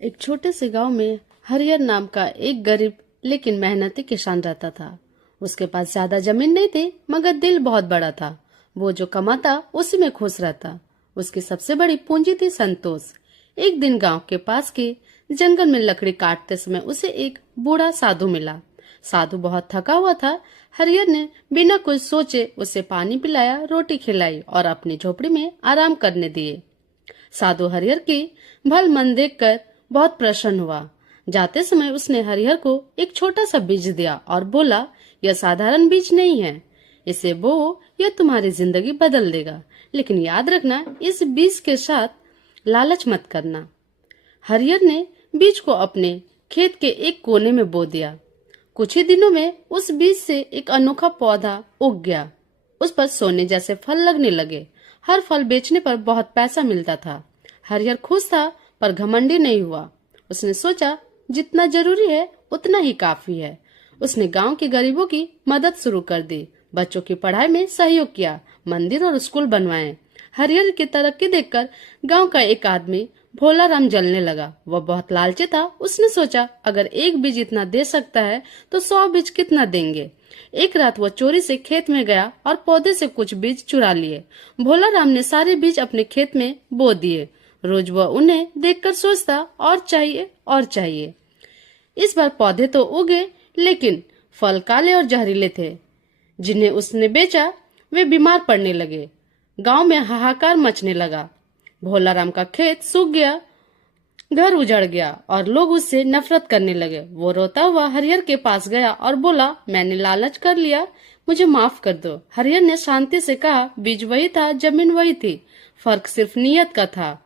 एक छोटे से गांव में हरिहर नाम का एक गरीब लेकिन मेहनती किसान रहता था। उसके पास ज्यादा जमीन नहीं थी, मगर दिल बहुत बड़ा था। वो जो कमाता उसी में खुश रहता। उसकी सबसे बड़ी पूंजी थी संतोष। एक दिन गांव के पास के जंगल में लकड़ी काटते समय उसे एक बूढ़ा साधु मिला। साधु बहुत थका हुआ था। हरिहर ने बिना कुछ सोचे उसे पानी पिलाया, रोटी खिलाई और अपनी झोपड़ी में आराम करने दिए। साधु हरिहर की भल मन देखकर बहुत प्रसन्न हुआ। जाते समय उसने हरिहर को एक छोटा सा बीज दिया और बोला, यह साधारण बीज नहीं है, इसे बो, यह तुम्हारी जिंदगी बदल देगा। लेकिन याद रखना, इस बीज के साथ लालच मत करना। हरिहर ने बीज को अपने खेत के एक कोने में बो दिया। कुछ ही दिनों में उस बीज से एक अनोखा पौधा उग गया। उस पर सोने जैसे फल लगने लगे। हर फल बेचने पर बहुत पैसा मिलता था। हरिहर खुश था, पर घमंडी नहीं हुआ। उसने सोचा, जितना जरूरी है उतना ही काफी है। उसने गांव के गरीबों की मदद शुरू कर दी, बच्चों की पढ़ाई में सहयोग किया, मंदिर और स्कूल बनवाए। हरिहर की तरक्की देखकर गांव का एक आदमी भोलाराम जलने लगा। वह बहुत लालची था। उसने सोचा, अगर एक बीज इतना दे सकता है तो 100 बीज कितना देंगे। एक रात वह चोरी से खेत में गया और पौधे से कुछ बीज चुरा लिए। भोलाराम ने सारे बीज अपने खेत में बो दिए। रोज वह उन्हें देखकर सोचता, और चाहिए और चाहिए। इस बार पौधे तो उगे, लेकिन फल काले और जहरीले थे। जिन्हें उसने बेचा वे बीमार पड़ने लगे। गांव में हाहाकार मचने लगा। भोलाराम का खेत सूख गया, घर उजड़ गया और लोग उससे नफरत करने लगे। वो रोता हुआ हरिहर के पास गया और बोला, मैंने लालच कर लिया, मुझे माफ कर दो। हरिहर ने शांति से कहा, बीज वही था, जमीन वही थी, फर्क सिर्फ नीयत का था।